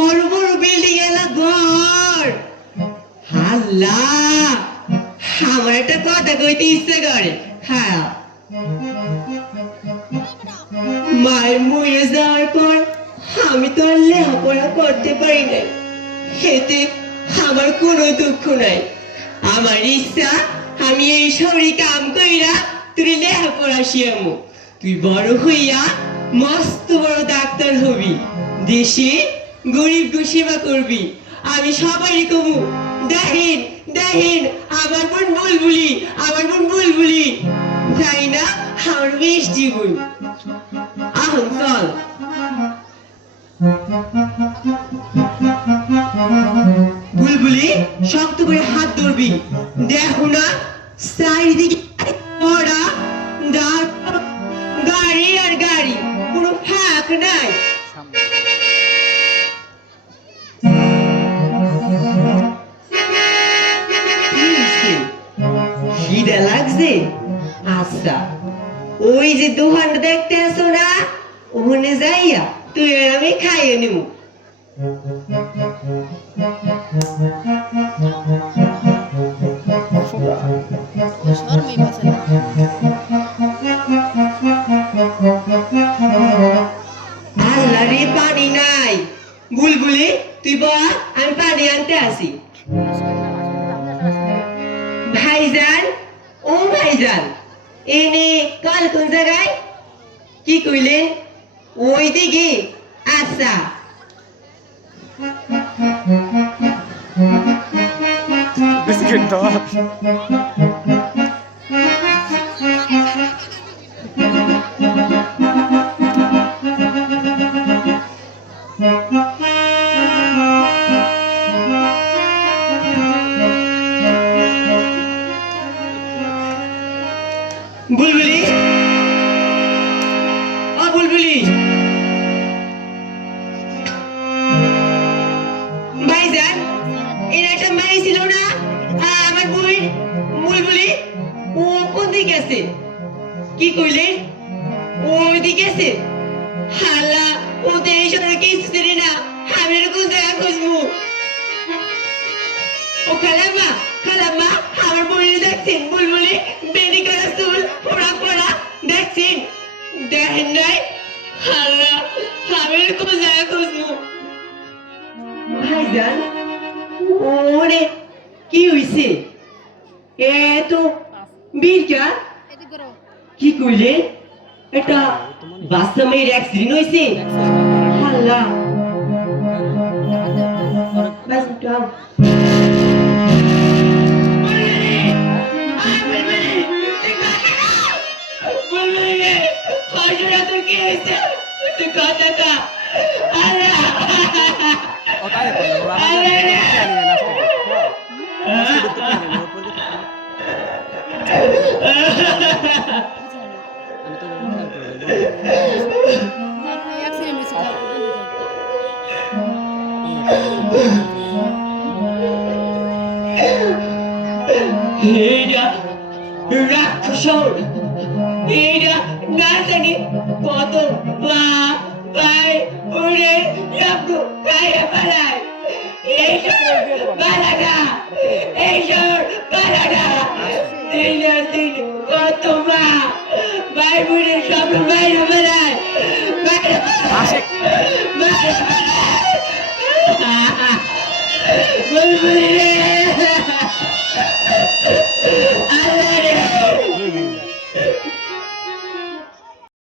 বড় বড় বিল্ডিং এলা ঘর। আল্লাহ, আমার একটা কথা কইতে ইচ্ছে করে। হ্যাঁ, মায়ের মরে যাওয়ার পর আমি তো আর লেখাপড়া করতে পারি নাই। এতে আমার কোনো দুঃখ নাই। আমার ইচ্ছা আমি এই শহরে কাম কইরা তুই লেখাপড়া শিয়ামু। তুই বড় হইয়া মস্ত বড় ডাক্তার হবি, দেশে গরিব সেবা করবি। আমি সবাই কমু, দেখেন দেখেন আমার বোন বুলবুলি, আমার বোন বুলবুলি। তাই না আমার বেশ জীবন। আহন চল। বুলবুলি শক্ত করে হাত ধরবি। দেখো না চারিদিকে পড়া গাড়ি আর গাড়ি, কোনো ফাঁক নাই। খিদে লাগছে? আচ্ছা, ওই যে দোকানটা দেখতে আসো না, ওখানে যাইয়া তুই আর আমি খাইয়ে নিব। আল্লাহ রে, পানি নাই। বুলবুলি তুই বল, আমি পানি আনতে আসি। ভাইজান, ও ভাইজান, এনে কাল কোন জায়গায়? কি কইলেন? ওই দিকে? আচ্ছা। বুলবুলি, ও বুলবুলি, ভাইজান এর একটা মাই ছিল না আমার বই বুলবুলি, ও কোন দিকে আছে? কি কইলে? ওই দিকে আছে? হালা, ওদের এই শহরে কিছু চিনি না, আমি এরকম জায়গা খুঁজবো। ও খালাম্মা, খালাম্মা, আমার বইয়ে দেখছেন? বুলবুলি বেরি করা চুল, ফোড়া ফোড়া, দেখছেন? দেখেন নাই? হাল্লা, আমি এরকম জায়গা খুঁজবো। ভাইজান, ওরে কি হইছে? এত বীরকা কি কইলে? এটা বাচ্চা মেয়ের অ্যাক্সিডেন্ট হইছে? হাল্লা, বাস উঠাও। রাক্ষসর এরা না জানি কত পাই উড়ে রক্ত খাইয়ে পালায়। এইসব পালাটা, এইসব পালাটা দিনের দিন কত মা ভাই বুড়ে সব বাইরে বেড়ায়, বাইরে বাইরে বুলবুলি রে।